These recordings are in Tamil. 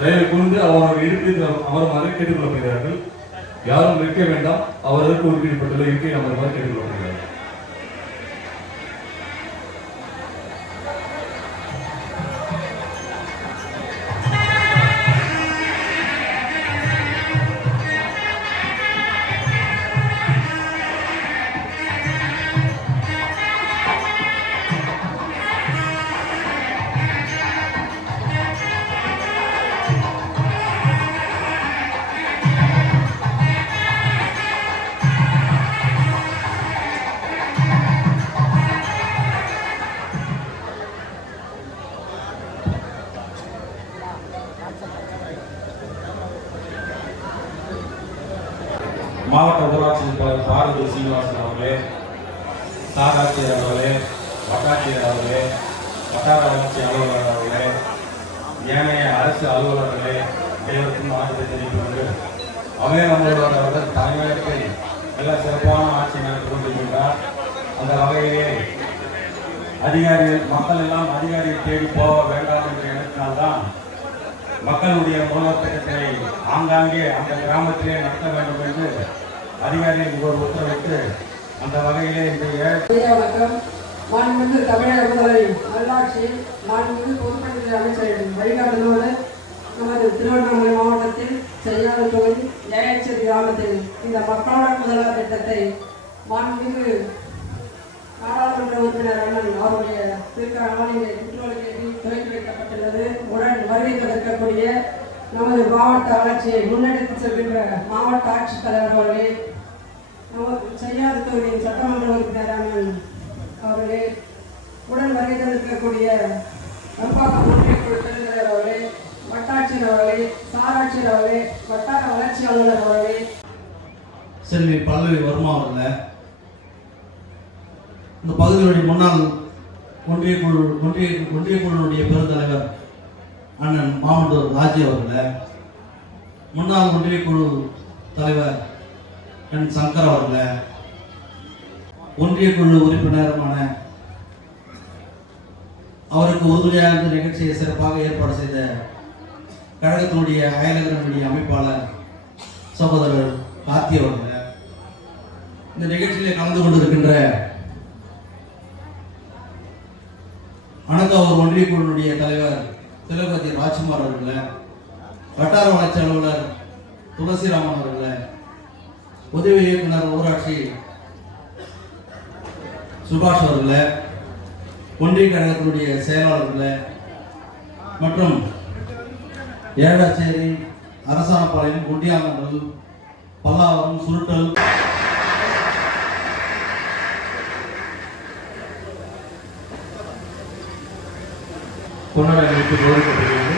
தயவு கூர்ந்து அவருடைய இருக்கையில் அமருமாறு கேட்டுக்கொள்ளப்படுகிறார்கள். யாரும் நிற்க வேண்டாம். அவருக்கு உறுதிப்பட்டுள்ள இருக்கையில் அமருமாறு கேட்டுக்கொள்ளப்படுகிறார்கள். மாவட்ட ஊராட்சி தலைவர் பாரதி சீனிவாசன் அவர்களே, சார் ஆட்சியர் அவர்களே, வட்டாட்சியர் அவர்களே, வட்டார வளர்ச்சி அலுவலர் அவர்களே, ஏனைய அரசு அலுவலர்களே, அனைவருக்கும் வணக்கத்தை தெரிவித்துக் கொண்டு அவைய அலுவலர் அவர்கள் தலைமையகத்தில் நல்ல சிறப்பான ஆட்சி நடத்தி கொண்டிருக்கின்றார். அந்த வகையிலே அதிகாரிகள் மக்கள் எல்லாம் அதிகாரியை தேடி போக வேண்டாம் என்ற எண்ணத்தினால்தான் மக்களுடைய முதல்வர் திட்டத்தை ஆங்காங்கே அந்த கிராமத்திலே நடத்த வேண்டும் என்று அதிகாரிகள் ஒரு உத்தரவிட்டு அந்த வகையிலே வணக்கம். மாண்புமிகு தமிழக முதல்வர் நல்லாட்சி மாண்புமிகு பொதுப்பணித்துறை அமைச்சரின் வழிகாட்டுதலோடு நமது திருவண்ணாமலை மாவட்டத்தில் செய்யாறு தொகுதி ஏஎச்சேரி கிராமத்தில் இந்த மக்களோட முதல்வர் திட்டத்தை மாண்புமிகு நாடாளுமன்ற உறுப்பினர் அண்ணன் அவருடைய திருக்கரங்களிலே குற்றவாளிகளை துவக்கி வைக்கப்பட்டுள்ளது. உடன் வருகை தவிர்க்கக்கூடிய நமது மாவட்ட வளர்ச்சியை முன்னெடுத்து செல்கின்ற மாவட்ட ஆட்சித்தலைவர் அவர்களே, நமது செய்யாறு தொகுதியின் சட்டமன்ற உறுப்பினர் அண்ணன் அவர்களே, உடன் வருகை தவிர்க்கக்கூடிய நம்பாக்கம் ஒன்றிய குழு தலைவர் அவர்களே, வட்டாட்சியர் அவர்களே, சாராட்சியர் அவர்களே, வட்டார வளர்ச்சி அலுவலர் அவர்களே, செல்வி பல்லவி வர்மா அவர்களே, இந்த பகுதியுடைய முன்னாள் ஒன்றிய குழுவுடைய பெருந்தலைவர் அண்ணன் மாமண்டூர் ராஜி அவர்களே, முன்னாள் ஒன்றிய குழு தலைவர் என் சங்கர் அவர்களே, ஒன்றிய குழு உறுப்பினருமான அவருக்கு உறுதுணையாக இந்த நிகழ்ச்சியை சிறப்பாக ஏற்பாடு செய்த கழகத்தினுடைய அயலகனுடைய அமைப்பாளர் சகோதரர் கார்த்தி அவர்களே, இந்த நிகழ்ச்சியிலே கலந்து கொண்டிருக்கின்ற அனகாவூர் ஒன்றிய குழுவுடைய தலைவர் திலகவதி ராஜ்குமார் அவர்களே, வட்டார வளர்ச்சி அலுவலர் துளசிராமன் அவர்களே, உதவி இயக்குனர் ஊராட்சி சுபாஷ் அவர்களே, ஒன்றிய கழகத்தினுடைய செயலாளர்களே மற்றும் ஏடாச்சேரி அரசாணப்பாளையம் குண்டியாங்கல் பல்லாவரம் சுருட்டல் பொன்னாடை அணிவித்து கௌரவிக்கப்படுகிறது.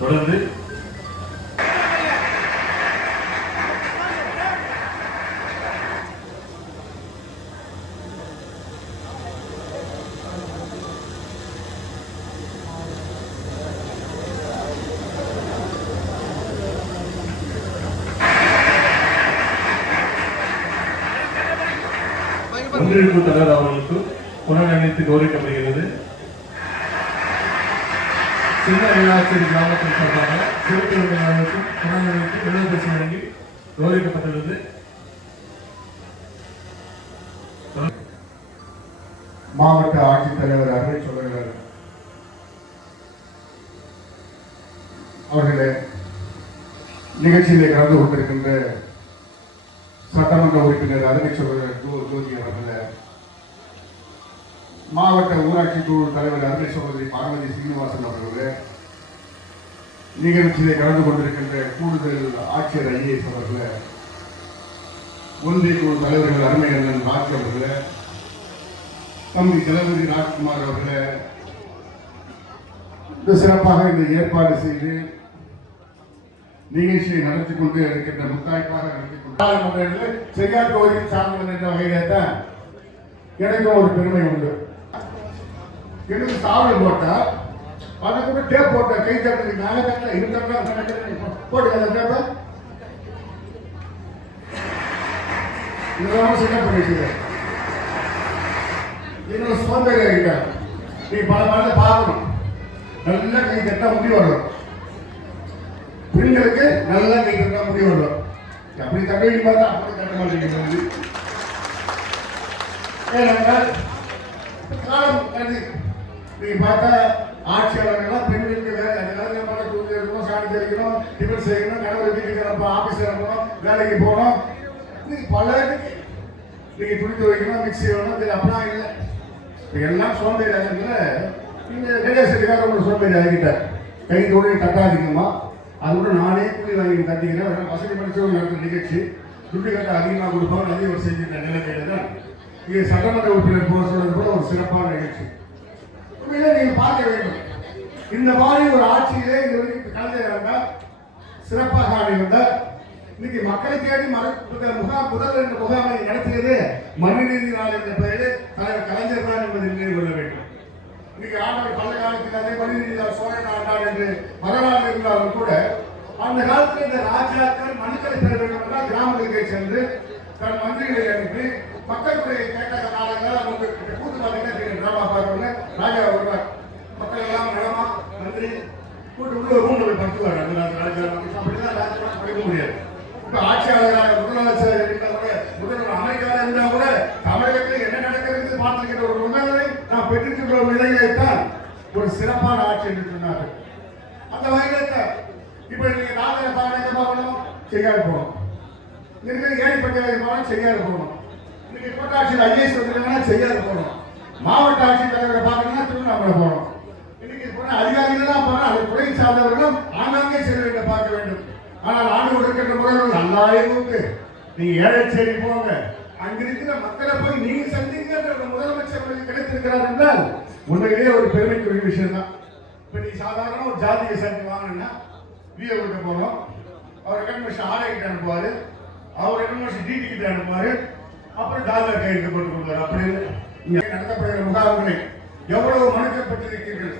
தொடர்ந்து ஒன்றிய குழு தலைவர் அவர்களுக்கு பொன்னாடை அணிவித்து கௌரவிக்கப்படுகிறது. சின்ன வேளாச்சேரி கிராமத்தின் சார்பாக சிறப்பு விருந்தினர்களுக்கும் பொன்னாடை அணிவித்து எழுபது வழங்கி கௌரவிக்கப்பட்டுள்ளது. மாவட்ட ஆட்சித்தலைவர் அருமை சொல்லுகிறார் அவர்களே, நிகழ்ச்சியிலே கலந்து கொண்டிருக்கின்ற சட்டமன்ற உறுப்பினர் அருமை சொல்லுகிறார் ஜோதி அவர்களே, மாவட்ட ஊராட்சி குழு தலைவர் அருமை சகோதரி பார்வதி சீனிவாசன் அவர்களே, நிகழ்ச்சியிலே கலந்து கொண்டிருக்கின்ற கூடுதல் ஆட்சியர் ஐஏஎஸ் அவர்களே, ஒன்றிய குழு தலைவர்கள் அருமை அண்ணன் ராஜ் அவர்களே, தம்பி தளபதி ராஜ்குமார் அவர்களே, சிறப்பாக இந்த ஏற்பாடு செய்து நிகழ்ச்சியை நடத்தி கொண்டு இருக்கின்ற முத்தாய்ப்பாக நடத்தி கொண்டு செய்யார் கோயில் சார்ந்தவன் என்ற வகையில எனக்கும் ஒரு பெருமை உண்டு. எனக்கு சாவல் போட்டா அதை கூட டேப் போட்ட கை தட்டு நாளை தட்டில் இருந்தாங்க போட்டு டேப்ப இதெல்லாம் சின்ன பண்ணிட்டு இன்னும் சோம்பேறியா இருக்காரு. நீ பல நாள்ல பார்க்கணும். நல்லா கை தட்டா முடி வரும். பெண்களுக்கு நல்லா கை தட்டா முடி வரும். அப்படி தட்டி பார்த்தா அப்படி தட்ட மாட்டேங்குது. ஏனென்றால் காலம் அது நீ பார்த்தா ஆட்சியாளர்கள்லாம் பெண்களுக்கு வேலை அந்த காலத்தில் பார்த்தா தூக்கி இருக்கணும், சாணி தெளிக்கணும், டிஃபன் செய்யணும், கணவர் வீட்டுக்கு நம்ம ஆஃபீஸ் இருக்கணும், வேலைக்கு போகணும். நீ பல நீங்க துணி துவைக்கணும், மிக்சி வேணும், இது அப்படிலாம் இல்லை. எல்லாம் சோம்பேறி ஆகிறதுல நீங்க ரேடியோ செட்டுக்காக ஒரு சோம்பேறி ஆகிட்டார். கை தொழில் கட்டாதீங்கம்மா, அது கூட நானே கூலி வாங்கி கட்டிக்கிறேன். வசதி படிச்சவங்க நடத்துற நிகழ்ச்சி துண்டு கட்ட அதிகமாக கொடுப்பாங்க. அதே ஒரு செஞ்சுட்ட நிலைமையில தான் இங்கே சட்டமன்ற உறுப்பினர் போக சொல்றது கூட ஒரு சிறப்பான நிகழ்ச்சி. உண்மையிலே நீங்க பார்க்க வேண்டும். இந்த மாதிரி ஒரு ஆட்சியிலே இது வரைக்கும் கலைஞர் இருந்தால் சிறப்பாக ஆடி வந்தார். இன்னைக்கு மக்களை தேடி முதல் என்ற முகாமை நடத்தியது மனுநீதி நாள் என்ற பெயரில் தலைவர் கலைஞர் தான் என்பதை நினைவு கொள்ள வேண்டும். இன்னைக்கு ஆண்டவர் பல காலத்தில் அதே மனுநீதி நாள் சோழன் ஆண்டார் என்று வரலாறு இருந்தாலும் கூட அந்த காலத்தில் இந்த ராஜாக்கள் மனுக்களை பெற வேண்டும் என்றால் கிராமங்களுக்கு சென்று தன் மந்திரிகளை அனுப்பி மக்களுடைய கேட்ட காலங்கள் அவங்க கூத்து பார்த்தீங்கன்னா டிராமா பார்க்கணும்னு ராஜா வருவார். மக்கள் எல்லாம் நடமா மந்திரி கூட்டு உள்ள ரூம்ல போய் படுத்துவார். அந்த ராஜா அப்படிதான் ராஜா படிக்க முடியாது. இப்ப ஆட்சியாளராக முதலமைச்சர் இருந்தால் கூட முதல்வர் அமெரிக்காவில் இருந்தால் கூட தமிழகத்தில் என்ன நடக்கிறது பார்த்துக்கிற ஒரு உணர்வை நாம் பெற்றுக்கிற நிலையிலே தான் ஒரு சிறப்பான ஆட்சி என்று சொன்னார்கள். அந்த வகையில் இப்ப நீங்க நாகர பாவனை பார்க்கணும், செய்யாது போகணும். நீங்க ஏழை பஞ்சாயத்து போகணும், செய்யாது போகணும். இன்னைக்கு கோட்டாட்சியில் ஐஏஎஸ் வந்துருங்கன்னா செய்யாது போகணும். மாவட்ட ஆட்சித்தலைவரை பார்க்கணும்னா திருவண்ணாமலை போகணும். இன்னைக்கு போன அதிகாரிகள் தான் போனா அதை துறை சார்ந்தவர்களும் ஆங்காங்கே செல்ல வேண்டும் பார்க்க வேண்டும். ஆனால் ஆண்டு கொடுக்கின்ற முறைகள் நல்லாயிருக்கு. நீங்க ஏழைச்சேரி போங்க, அங்க இருக்கிற மக்களை போய் நீங்க சந்திக்கின்ற முதலமைச்சர் கிடைத்திருக்கிறார் என்றால் உண்மையிலேயே ஒரு பெருமைக்குரிய விஷயம் தான். இப்ப நீ சாதாரண ஒரு ஜாதிய சந்தி வாங்கினா விஏ கிட்ட போனோம், அவர் ரெக்கமெண்டேஷன் ஆர்ஐ கிட்ட அனுப்புவாரு, அவர் ரெக்கமெண்டேஷன் டிடி கிட்ட அனுப்புவாரு, அப்புறம் டாலர் கையெழுத்து போட்டு கொடுப்பாரு. அப்படி இங்க நடத்தப்படுகிற முகாம்களை எவ்வளவு மனுக்கள் பெற்றிருக்கிறீர்கள்,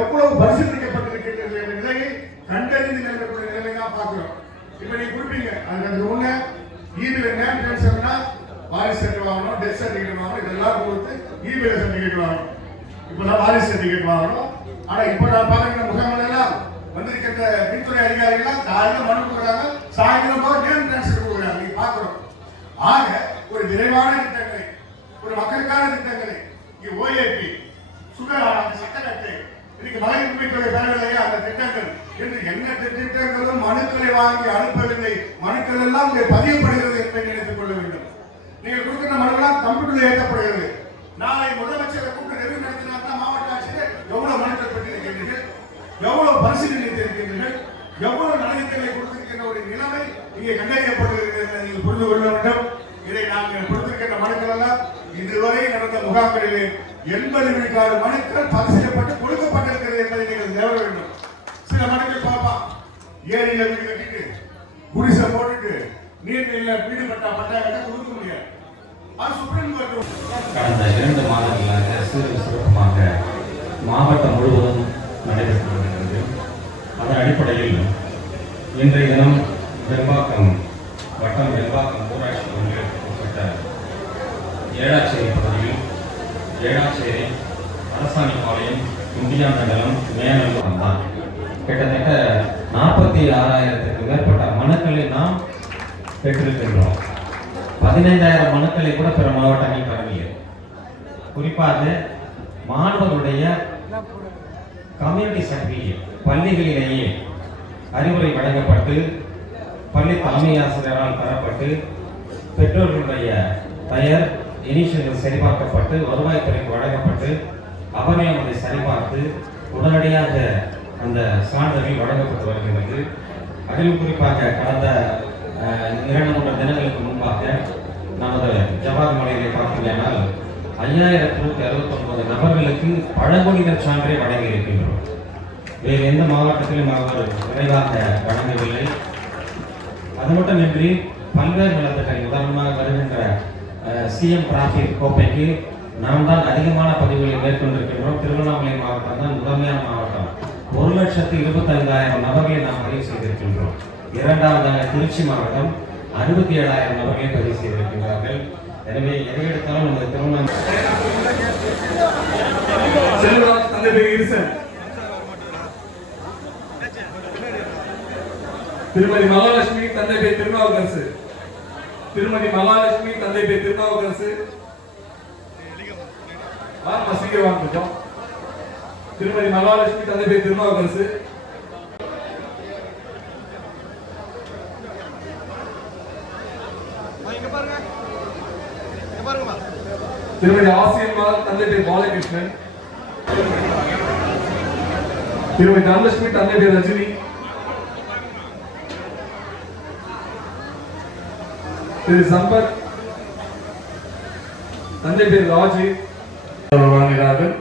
எவ்வளவு பரிசீலிக்கப்பட்டிருக்கிறது என்ற நிலையை கண்டறிந்து நிலவக்கூடிய நிலை தான் பார்க்கிறோம். இப்ப நீங்க கொடுப்பீங்க அதுக்கு முன்ன இபில நேம் சொன்னா வாரிசு சர்டிஃபிகேட் வாங்கணும், டெத் சர்டிஃபிகேட் வாங்கணும், இதெல்லாம் கொடுத்து இபில சர்டிஃபிகேட் வாங்கணும். இப்பதான் வாரிசு சர்டிஃபிகேட் வாங்கணும். ஆனா இப்ப நான் பார்க்கிற முகாம்கள் எல்லாம் வந்திருக்கின்ற மின்துறை அதிகாரிகள் காலையில் மனு கொடுக்குறாங்க, சாயந்தரம் போக நேம் டிரான்ஸ்ஃபர் கொடுக்குறாங்க. நீங்க பாக்குறோம். ஆக ஒரு விரைவான திட்டங்களை, ஒரு மக்களுக்கான திட்டங்களை, ஓஏபி சுகாதார சட்டத்தை இன்னைக்கு மகளிர் உரிமைத்துறை பெறவில்லையா அந்த திட்டங்கள் என்று எண்ணற்ற திட்டங்களும் மனுக்களை வாங்கி அனுப்பவில்லை. மனுக்கள் எல்லாம் இங்கே பதியப்படுகிறது என்பதை நினைத்துக் கொள்ள வேண்டும். நீங்கள் கொடுக்கிற மனுக்கெல்லாம் கம்ப்யூட்டரில் ஏற்றப்படுகிறது. நாளை முதலமைச்சரை கூட்டு ரெவ்யூ நடத்தினார் மாவட்ட ஆட்சியர் எவ்வளவு மனுக்கள் பெற்றிருக்கின்றீர்கள், எவ்வளவு பரிசீலனை இருக்கின்றீர்கள், எவ்வளவு நலத்திட்டங்களை கொடுத்திருக்கின்ற ஒரு நிலைமை இங்கே கண்டறியப்படுகிறது என்று நீங்கள் புரிந்து கொள்ள வேண்டும். இதை நாங்கள் கொடுத்திருக்கின்ற மனுக்கள் எல்லாம் இதுவரை நடந்த முகாம்களிலே 80 விழுக்காடு மனுக்கள் பரிசீலிக்கப்பட்டு கொடுக்கப்பட்டிருக்கிறது என்பதை நீங்கள் தேவ வேண்டும். சில மனுக்கள் பாப்பா ஏரியில வீடு கட்டிட்டு குடிசை போட்டுட்டு நீர்நில வீடு பட்டா கட்ட கொடுக்க முடியாது. அது சுப்ரீம் கோர்ட் கடந்த 2 மாதங்களாக சிறப்பாக மாவட்டம் முழுவதும் நடைபெற்று வருகிறது. அதன் அடிப்படையில் இன்றைய தினம் வெம்பாக்கம் வட்டம் வெம்பாக்கம் ஊராட்சி ஒன்றியத்திற்கு உட்பட்ட ஏழாச்சேரி பகுதியில் ஏழாச்சேரி அரசாணிப்பாளையம் இந்தியா மண்டலம் மேனல்லூர் தான் கிட்டத்தட்ட 46,000க்கும் மேற்பட்ட மனுக்களை நாம் பெற்றிருக்கின்றோம். 15,000 மனுக்களை கூட பிற மாவட்டங்கள் பெறவில்லை. குறிப்பாக மாணவர்களுடைய கம்யூனிட்டி சர்டிபிகேட் பள்ளிகளிலேயே அறிவுரை வழங்கப்பட்டு பள்ளி தலைமை ஆசிரியரால் பெறப்பட்டு பெற்றோர்களுடைய பெயர் இனிஷியல்கள் சரிபார்க்கப்பட்டு வருவாய்த்துறைக்கு வழங்கப்பட்டு அவர்களையும் அதை சரிபார்த்து உடனடியாக அந்த சான்றிதழ் வழங்கப்பட்டு வருகிறது. அதிலும் குறிப்பாக கடந்த 2-3 தினங்களுக்கு முன்பாக நமது ஜவாஹர் மலையிலே பார்த்தீங்கன்னால் 5,169 நபர்களுக்கு பழங்குடியினர் சான்றை வழங்கி இருக்கின்றோம். வேறு எந்த மாவட்டத்திலும் அவர் விரைவாக வழங்கவில்லை. அது மட்டுமின்றி பல்வேறு நலத்திட்டங்கள் உதாரணமாக வருகின்ற சிஎம் டிராபிக் கோப்பைக்கு நாம் தான் அதிகமான பதிவுகளை மேற்கொண்டிருக்கின்றோம். திருவண்ணாமலை மாவட்டம் தான் முதன்மையான மாவட்டம். 1,25,000 நபர்களை நாம் பதிவு செய்திருக்கின்றோம். இரண்டாவதாக திருச்சி மாவட்டம் 67,000 நபர்களே பதிவு செய்திருக்கிறார்கள். எனவே எதை எடுத்தாலும் நமது திருவண்ணாமலை செல்வராஜ் தந்தை பேர் ஈசன், திருமதி மகாலட்சுமி தந்தை பேர் திருநாவுக்கரசு, திருமதி மகாலட்சுமி தந்தை பேர் திருநாவுக்கரசு, சீக்கிரம் வாங்க. திருமதி மகாலட்சுமி தந்தை பேர் திருநாவுக்கரசு, திருமதி ஆசியம்மாள் தந்தை பேர் பாலகிருஷ்ணன், திருமதி தனலட்சுமி தந்தை பேர் ரஜினி, திரு சம்பத் தந்தை பேர் ராஜி வழங்குகிறார்கள்.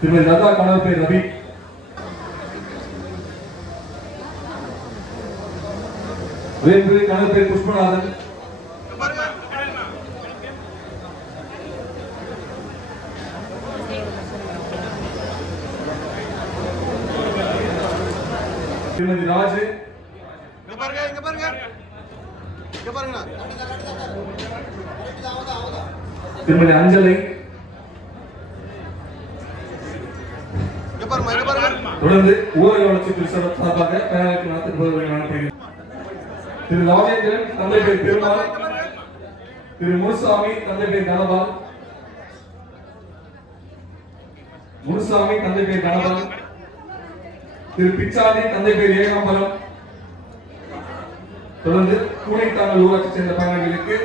திருமதி லதா கணவர் பேர் ரவி, வேம்பு கணவர் பேர் புஷ்பநாதன், திருமதி ராஜு, திருமதி அஞ்சலை, தொடர்ந்து ஊரக வளர்ச்சி சார்பாக பேரவைக்கு நடத்தப்படுகிறது. திரு ராஜேந்திரன் தந்தை பேர் பெருமாள், திரு முனுசாமி தந்தை பேர் கணபால், முனுசாமி தந்தை பேர் கணபால், திரு பிச்சாண்டி தந்தை பேர் ஏகாம்பரம். தொடர்ந்து கூடைத்தாங்கல் ஊராட்சி சேர்ந்த பயனாளிகளுக்கு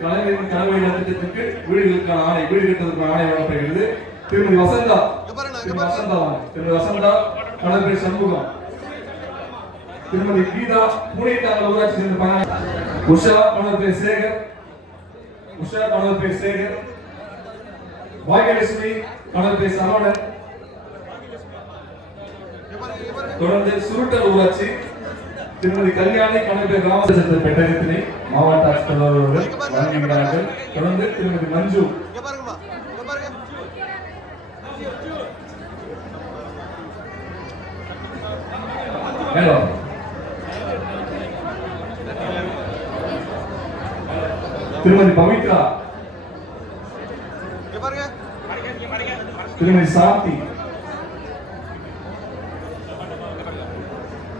கலைஞரின் கனவு திட்டத்திற்கு வீடுகளுக்கான ஆணை, வீடு கட்டுவதற்கான ஆணை வழங்கப்படுகிறது. திருமதி வசந்தா, திருமதி வசந்தா கணவர் பேர் சண்முகம், திருமதி கீதா கூடைத்தாங்கல் ஊராட்சி சேர்ந்த பயனாளி, உஷா கணவர் பேர் சேகர், உஷா கணவர் பேர் சேகர், பாகியலட்சுமி கணவர் பேர் சரவணன். தொடர்ந்து சுருட்டல் ஊராட்சி திருமதி கல்யாணி கணவர் பேர் ராமச்சந்திரன் பெட்டகத்தினை மாவட்ட ஆட்சித்தலைவர் வழங்குகிறார்கள். தொடர்ந்து திருமதி மஞ்சு, திருமதி பவித்ரா, திருமதி சாந்தி,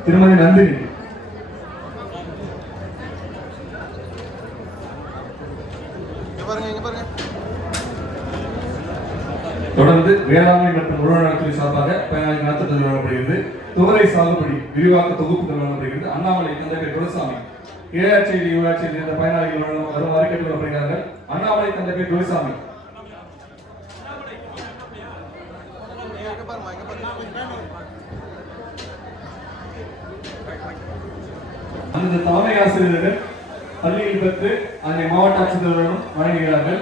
திருமதி நந்தினி, தொடர்ந்து வேளாண்மை மற்றும் உழவர்நலத்துறை சார்பாக பயனாளி நடத்தப்பட்டு வழங்கப்படுகிறது. துவரை சாகுபடி விரிவாக்க தொகுப்புகள் வழங்கப்படுகிறது. அண்ணாமலை தந்தை பேர் துரைசாமி, ஏஆர்சி ஊராட்சியில் இருந்த பயனாளிகள் வருமாறு கேட்டுக்கொள்ளப்படுகிறார்கள். அண்ணாமலை தந்தை பேர் துரைசாமி, அந்த தலைமை ஆசிரியர்கள் பள்ளியில் பெற்று அதை மாவட்ட ஆட்சித்தலைவரிடம் வழங்குகிறார்கள்.